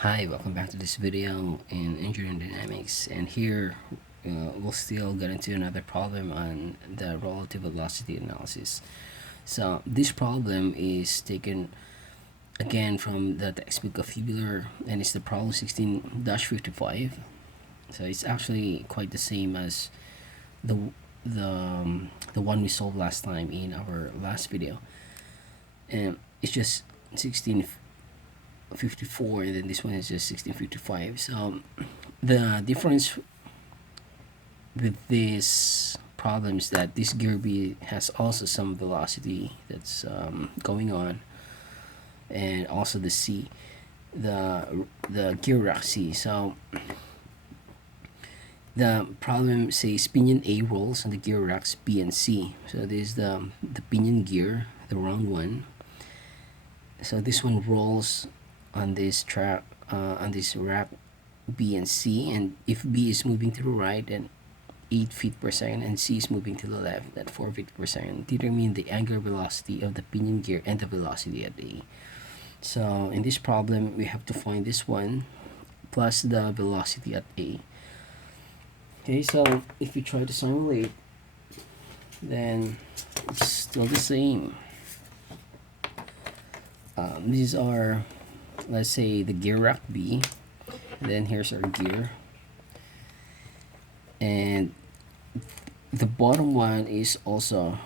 Hi, welcome back to this video in engineering dynamics, and here we'll still get into another problem on the relative velocity analysis. So this problem is taken again from the textbook of Euler, and it's the problem 16-55. So it's actually quite the same as the the one we solved last time in our last video, and it's just 1654, and then this one is just 1655. So the difference with this problem is that this gear B has also some velocity that's going on, and also the C, the gear rack C. So the problem says pinion A rolls on the gear racks B and C. So this is the pinion gear, the round one. So this one rolls on this track, on this rack B and C, and if B is moving to the right at 8 feet per second and C is moving to the left at 4 feet per second, determine the angular velocity of the pinion gear and the velocity at A. So in this problem, we have to find this one plus the velocity at A. Okay, so if we try to simulate, then it's still the same. These are, let's say, the gear rack B, and then here's our gear, and the bottom one is also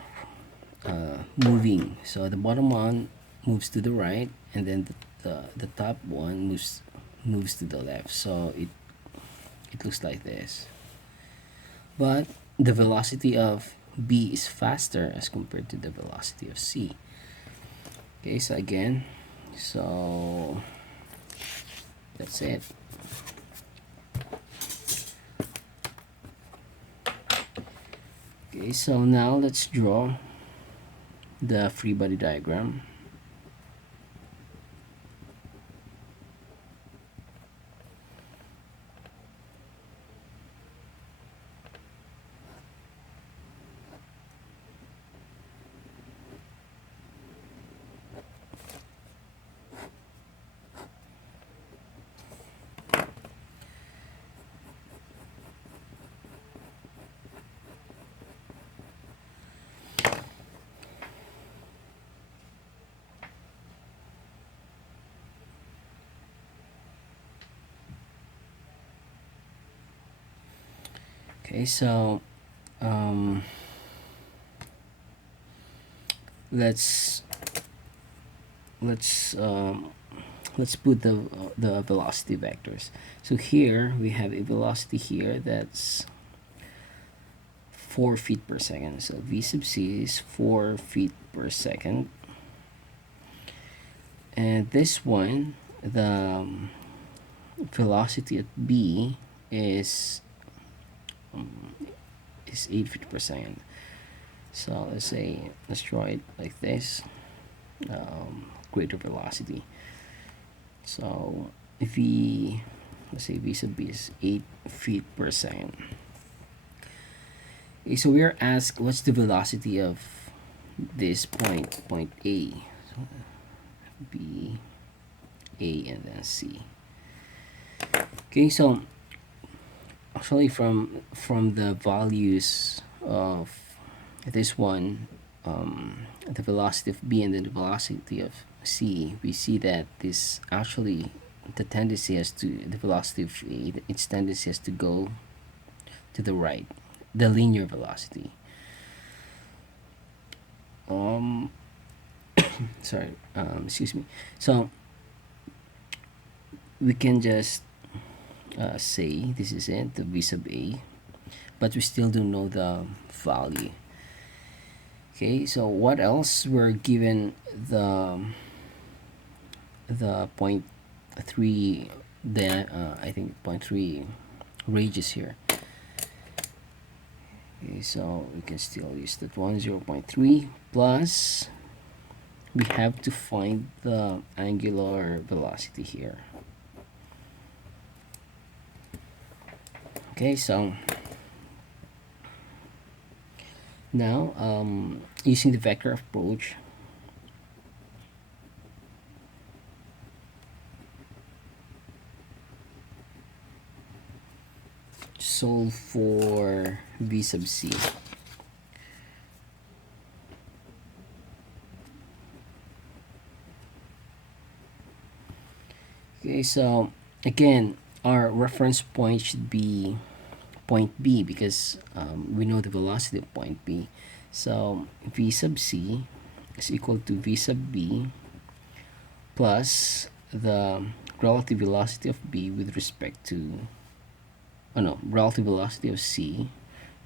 moving. So the bottom one moves to the right, and then the top one moves to the left. So it looks like this, but the velocity of B is faster as compared to the velocity of C. Okay, so again, so that's it. Okay, so now let's draw the free body diagram. Okay, so let's put the velocity vectors. So here we have a velocity here that's 4 feet per second. So v sub c is 4 feet per second, and this one, the velocity at b is 8 feet per second. So let's draw it like this, greater velocity. So if let's say v sub b is 8 feet per second. Okay, so we are asked what's the velocity of this point A. So B, A, and then C. Okay, so actually from the values of this one, the velocity of B and then the velocity of C, we see that this actually, the velocity of A, its tendency has to go to the right, the linear velocity. Sorry, excuse me. So we can just say this is it, the v sub A, but we still don't know the value. Okay, so what else? We're given the 0.3, I think 0.3 radius here. Okay, so we can still use that one, 0.3 plus we have to find the angular velocity here. Okay, so now using the vector approach, solve for v sub c. Okay, so again, our reference point should be point B because we know the velocity of point B. So v sub c is equal to v sub b plus the relative velocity of b with respect to, oh no, relative velocity of c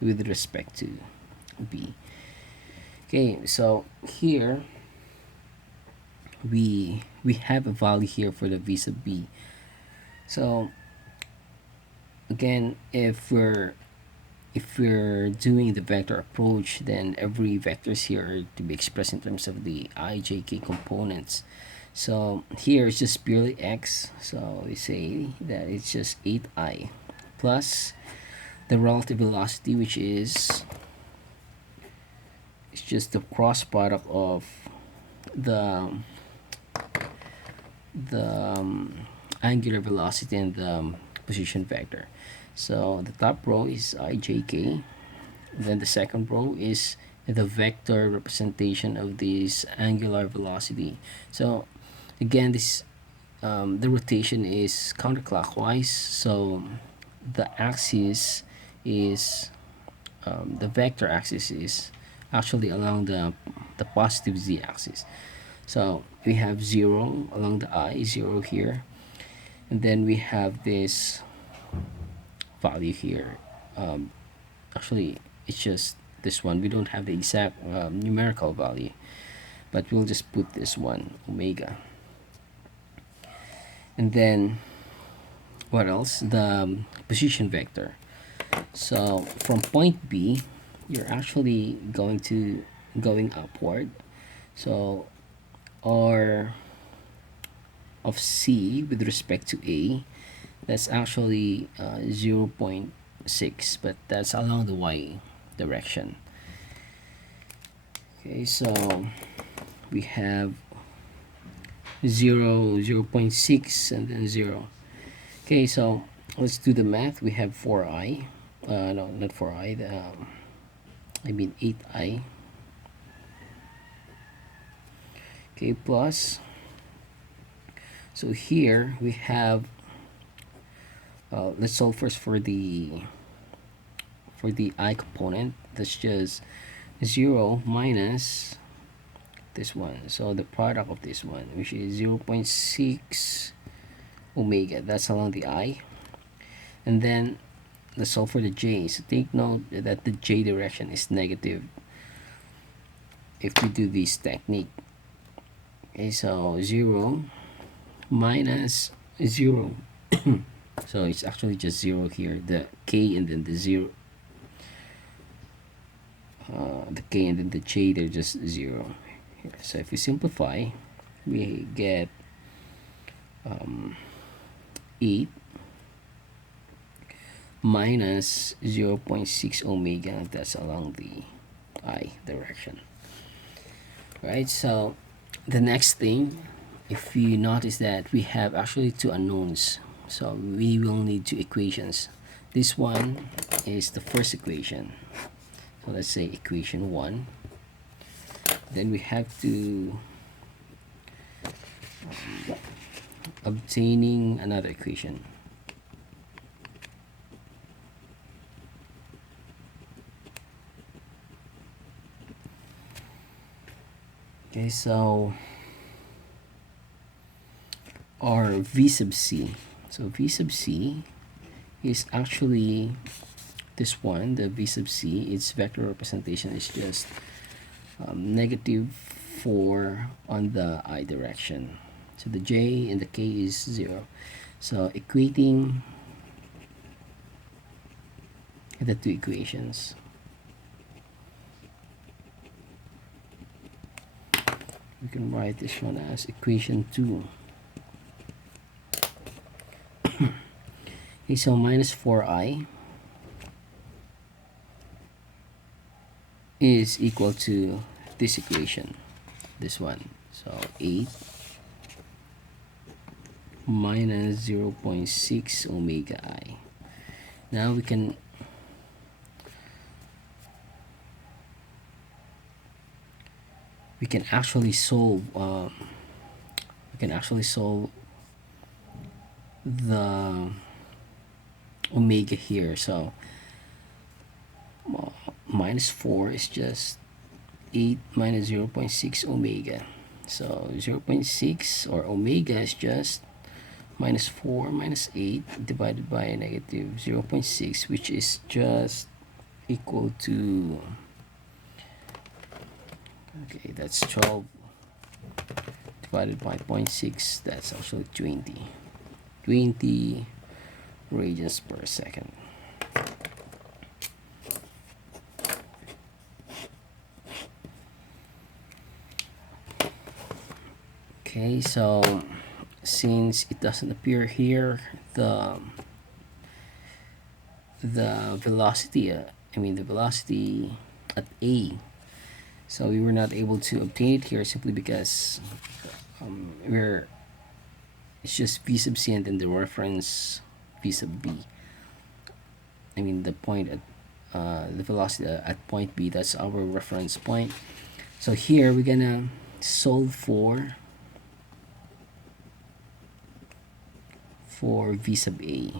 with respect to b. Okay, so here we have a value here for the v sub b. So again, if we're doing the vector approach, then every vectors here are to be expressed in terms of the I, j, k components. So here it's just purely x, so we say that it's just 8i plus the relative velocity, which is it's just the cross product of the angular velocity and the position vector. So the top row is ijk, then the second row is the vector representation of this angular velocity. So again, this the rotation is counterclockwise, so the axis is the vector axis is actually along the positive z-axis. So we have 0 along the I, 0 here, and then we have this value here. Actually, it's just this one. We don't have the exact numerical value, but we'll just put this one, omega. And then what else? The position vector. So from point B, you're actually going upward. So r of c with respect to a, that's actually 0.6, but that's along the y direction. Okay, so we have 0.6 and then 0. Okay, so let's do the math. We have 4i, no, not 4i, I mean 8i. Okay, plus, so here we have, let's solve first for the I component. That's just 0 minus this one, so the product of this one, which is 0.6 omega, that's along the I. And then let's solve for the j. So take note that the j direction is negative if we do this technique. Okay, so 0 minus 0 so it's actually just 0 here, the k and then the 0, the k and then the j, they're just 0 here. So if we simplify, we get 8 minus 0.6 omega, that's along the I direction. Right, so the next thing, if you notice that we have actually two unknowns, so we will need two equations. This one is the first equation, so let's say equation 1. Then we have to obtaining another equation. Okay, so our v sub c. So v sub c is actually this one, the v sub c. Its vector representation is just negative 4 on the I direction. So the j and the k is 0. So equating the two equations, we can write this one as equation 2. Okay, so minus 4i is equal to this equation, this one. So 8 minus 0.6 omega I. Now we can actually solve the omega here. So minus 4 is just 8 minus 0.6 omega. So 0.6 or omega is just minus 4 minus 8 divided by negative 0.6, which is just equal to, okay, that's 12 divided by 0.6, that's actually 20 radians per second. Okay, so since it doesn't appear here, the velocity, the velocity at A, so we were not able to obtain it here simply because it's just v sub c and then the reference v sub b. The point at the velocity at point B, that's our reference point. So here we're gonna solve for v sub A.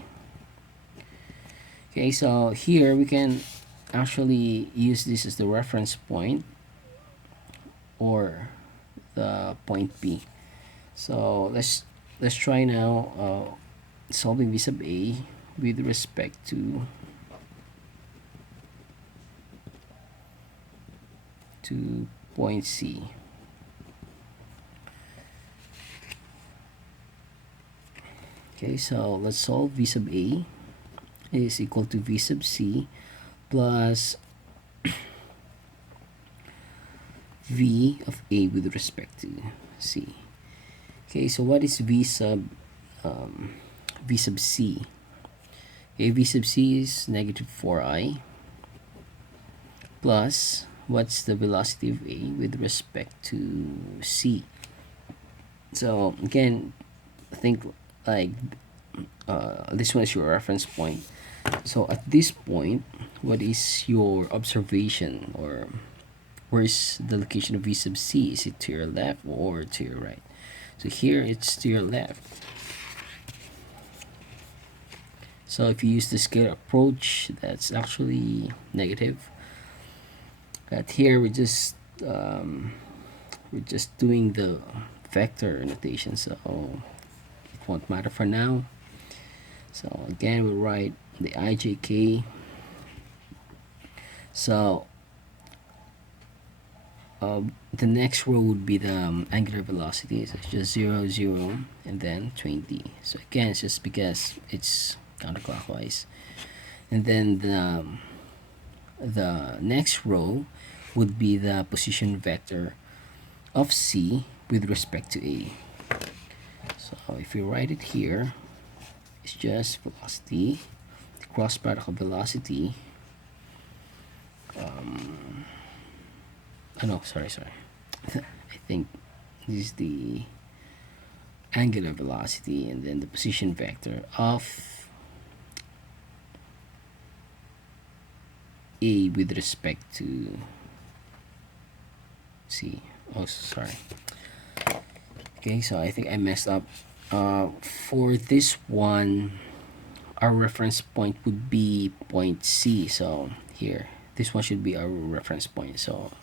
Okay, so here we can actually use this as the reference point or the point B. So let's try now solving v sub A with respect to point C. Okay, so let's solve v sub A is equal to v sub C plus v of A with respect to C. Okay, so what is v sub C? Okay, v sub C is negative 4i plus, what's the velocity of A with respect to C? So again, think like this one is your reference point. So at this point, what is your observation, or where is the location of v sub C? Is it to your left or to your right? So here it's to your left. So if you use the scalar approach, that's actually negative. But here we're just doing the vector notation, so it won't matter for now. So again, we'll write the ijk. So the next row would be the angular velocity. So it's just 0, 0, and then 20. So again, it's just because it's counterclockwise. And then the next row would be the position vector of C with respect to A. So if you write it here, it's just velocity, the cross product of velocity. No, sorry. I think this is the angular velocity, and then the position vector of A with respect to C. Oh, sorry. Okay, so I think I messed up. For this one, our reference point would be point C. So here, this one should be our reference point. So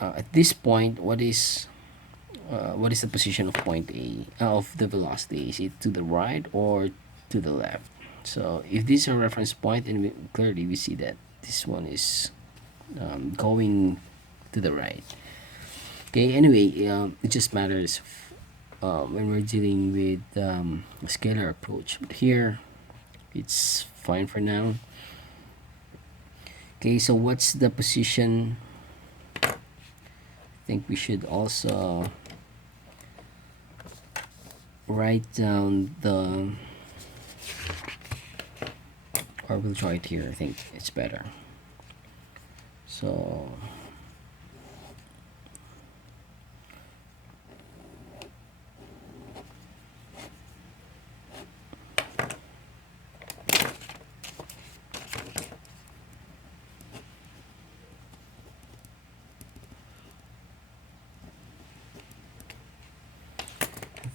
at this point, what is the position of point A, of the velocity? Is it to the right or to the left? So if this is a reference point, and clearly we see that this one is going to the right. Okay, anyway, it just matters when we're dealing with a scalar approach. But here, it's fine for now. Okay, so what's the position? I think we should also write down the, or we'll try it here. I think it's better. So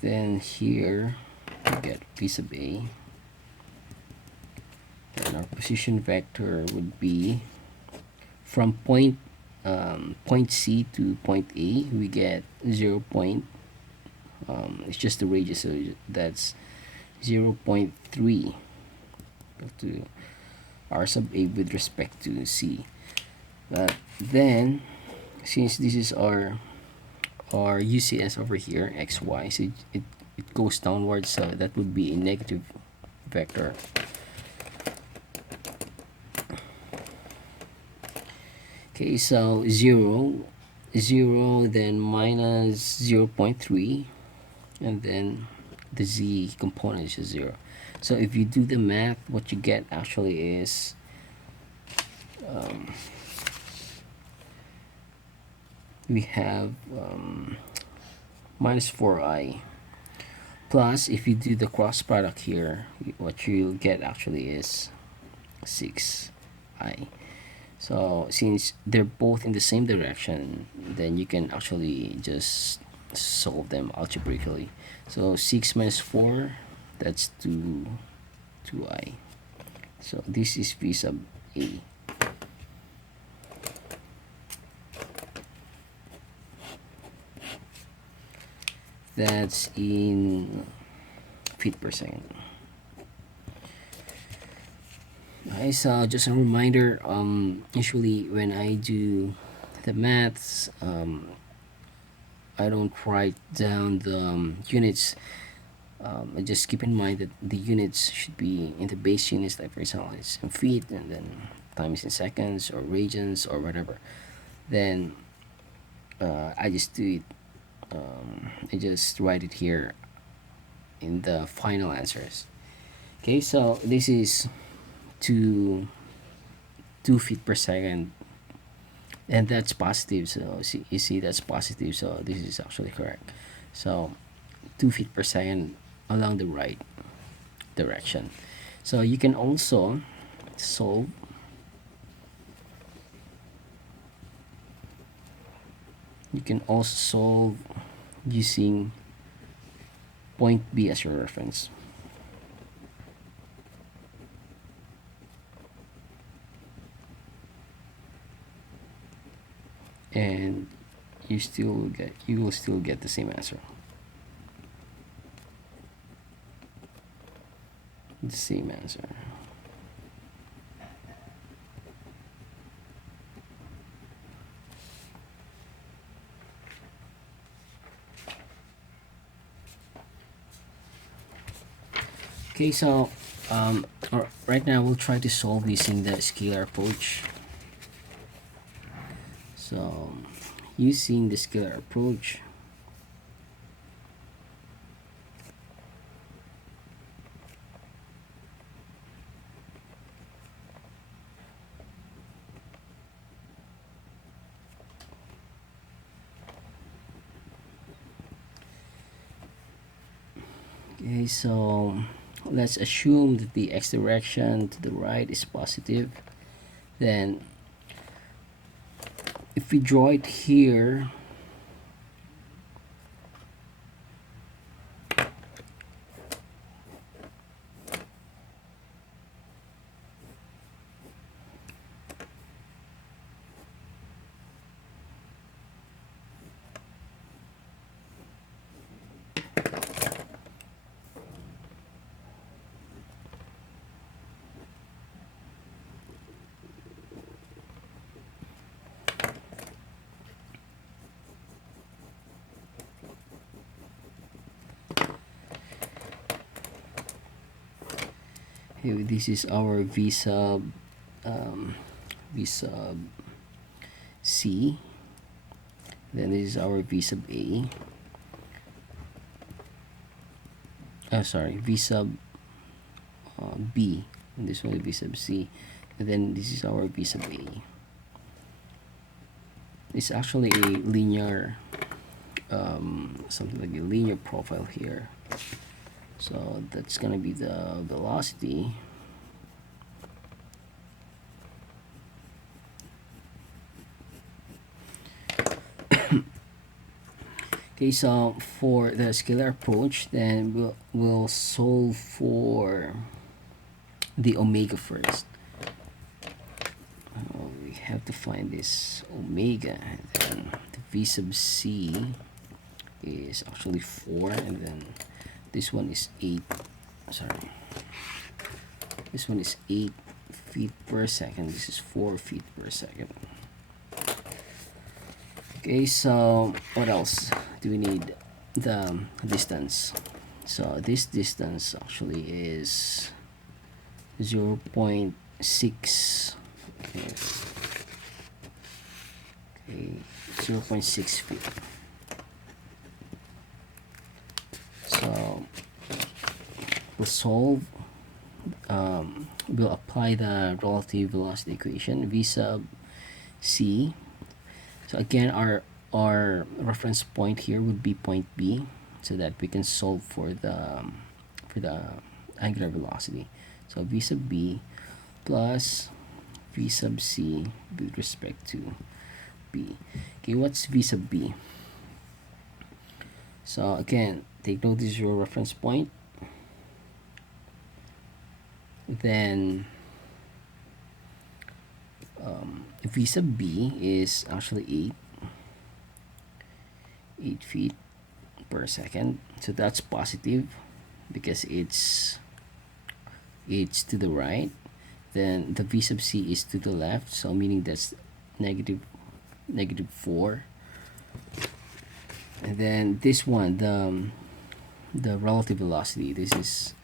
Then here we get v sub a. Then our position vector would be from point C to point A. We get 0 point. It's just the radius, so that's 0.3 to r sub a with respect to C. But then, since this is our UCS over here, xy, so it goes downwards, so that would be a negative vector. Okay, so 0, then minus 0.3, and then the z component is 0. So if you do the math, what you get actually is we have minus 4i, plus if you do the cross product here, what you'll get actually is 6i. So since they're both in the same direction, then you can actually just solve them algebraically. So 6 minus 4, that's 2i. So this is v sub a. That's in feet per second. Okay, so just a reminder, usually when I do the maths, I don't write down the units. I just keep in mind that the units should be in the base units, like for example it's in feet, and then time is in seconds or radians or whatever. Then I just do it, I just write it here in the final answers. Okay, so this is 2 feet per second, and that's positive, so you see that's positive, so this is actually correct. So 2 feet per second along the right direction. So you can also solve using point B as your reference. And you will still get the same answer. The same answer. Okay, so right now we'll try to solve using the scalar approach. So using the scalar approach, okay, so let's assume that the x direction to the right is positive. Then if we draw it here, here this is our v sub c, then this is our v sub a, sorry, v sub b, and this one is v sub c, and then this is our v sub a. It's actually a linear, something like a linear profile here. So that's gonna be the velocity. Okay, Okay, so for the scalar approach, then we'll solve for the omega first. We have to find this omega, and then the v sub c is actually 4, and then this one is 8. Sorry, this one is 8 feet per second. This is 4 feet per second. Okay, so what else do we need? The distance. So this distance actually is 0.6. Okay, 0.6 feet. So we'll solve, we'll apply the relative velocity equation, v sub c. So again, our reference point here would be point B, so that we can solve for the angular velocity. So v sub b plus v sub c with respect to b. Okay, what's v sub b? So again, take note, this is your reference point. Then v sub b is actually 8 feet per second. So that's positive because it's to the right. Then the v sub c is to the left, so meaning that's negative 4. And then this one, the relative velocity, this is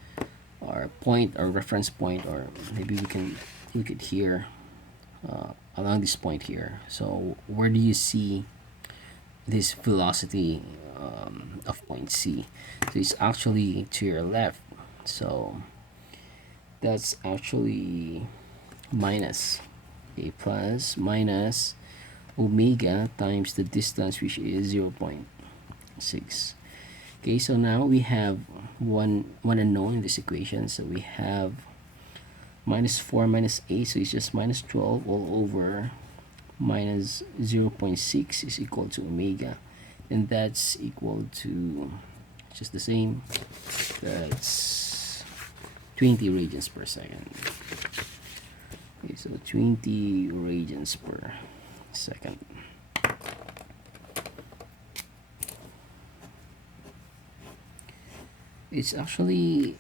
our point, our reference point, or maybe we can look at here, along this point here. So where do you see this velocity of point C? So it's actually to your left, so that's actually minus, okay, plus minus omega times the distance, which is 0.6. Okay, so now we have one unknown in this equation. So we have minus 4 minus 8, so it's just minus 12 all over minus 0.6 is equal to omega, and that's equal to just the same, that's 20 radians per second. Okay, so 20 radians per second. It's actually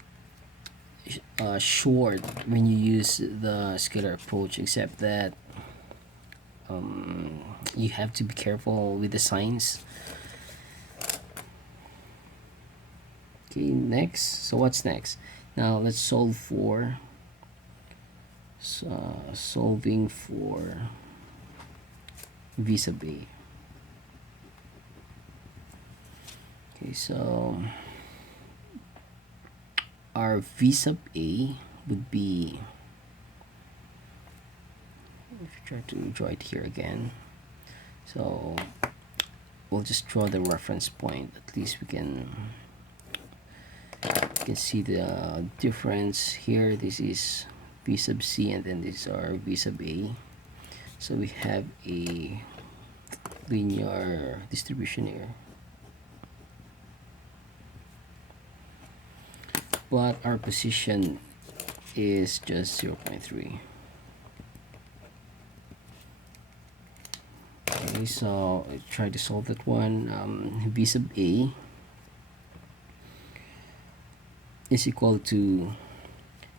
short when you use the scalar approach, except that you have to be careful with the signs. Okay, next. So what's next? Now let's solve for solving for v sub a. Okay, so our v sub a would be, if you try to draw it here again, so we'll just draw the reference point. At least we can see the difference here. This is v sub c, and then this is our v sub a. So we have a linear distribution here, but our position is just 0.3. Okay, so I try to solve that one. V sub a is equal to,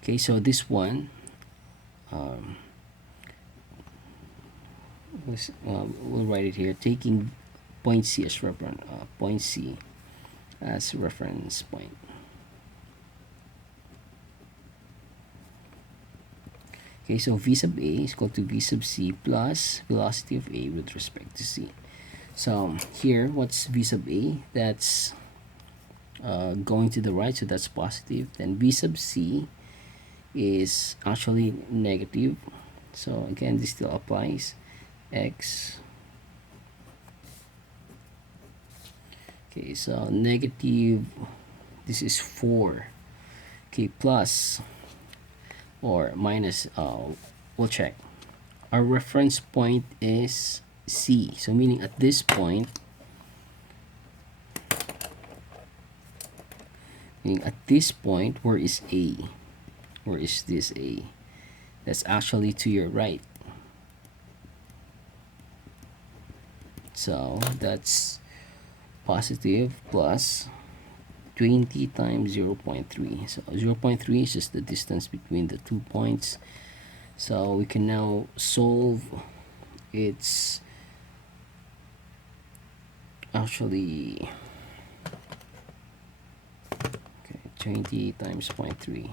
okay, so this one, we'll write it here, taking point C as reference, reference point. Okay, so v sub a is equal to v sub c plus velocity of a with respect to c. So here, what's v sub a? That's going to the right, so that's positive. Then v sub c is actually negative, so again this still applies. X, okay, so negative, this is 4, okay, plus or minus, we'll check. Our reference point is C, so meaning at this point And at this point, where is A? Where is this A? That's actually to your right. So that's positive plus 20 times 0.3. So 0.3 is just the distance between the 2 points. So we can now solve. It's actually 20 times 0.3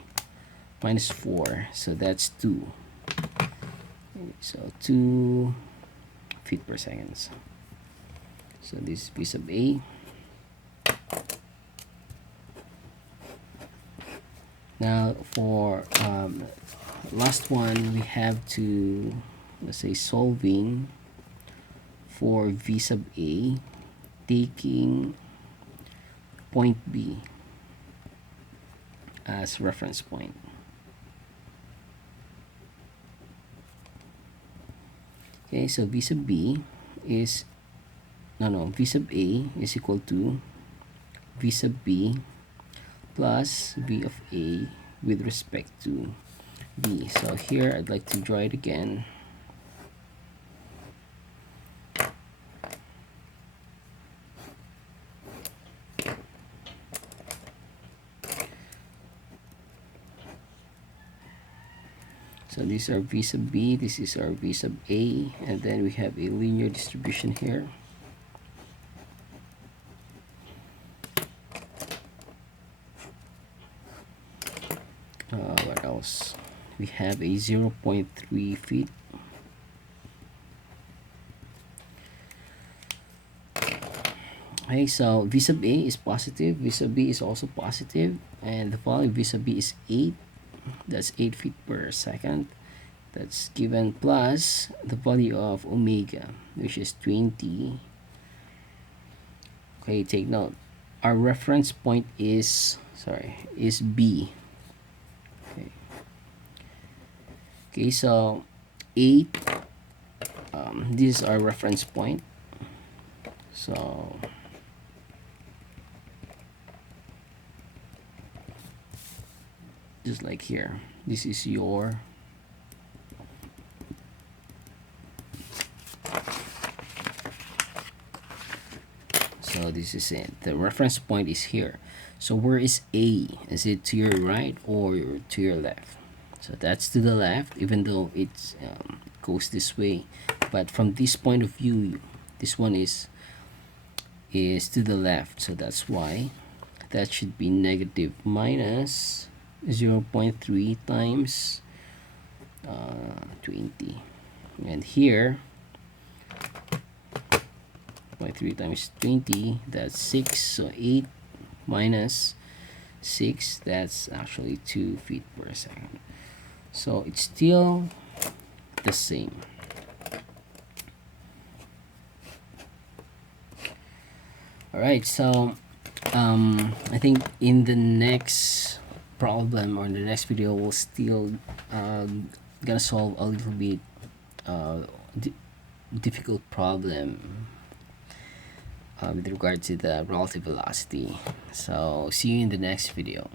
minus 4, so that's 2. So 2 feet per second. So this is V sub A. Now for last one, we have to, let's say, solving for V sub A, taking point B as reference point. Okay, so V sub B is, V sub A is equal to V sub B plus V of A with respect to B. So here I'd like to draw it again. So these are V sub B, this is our V sub A, and then we have a linear distribution here. What else? We have a 0.3 feet. Okay, so V sub A is positive, V sub B is also positive, and the value of V sub B is 8. That's 8 feet per second. That's given plus the value of omega, which is 20. Okay, take note. Our reference point is B. Okay, so 8. This is our reference point. So just like here, this is your this is it. The reference point is here. So where is A? Is it to your right or to your left? So that's to the left, even though it goes this way. But from this point of view, this one is to the left. So that's why that should be negative minus 0.3 times 20. And here, 0.3 times 20, that's 6. So 8 minus 6, that's actually 2 feet per second. So it's still the same. Alright, so I think in the next problem or in the next video, we'll still gonna solve a little bit difficult problem with regard to the relative velocity. So see you in the next video.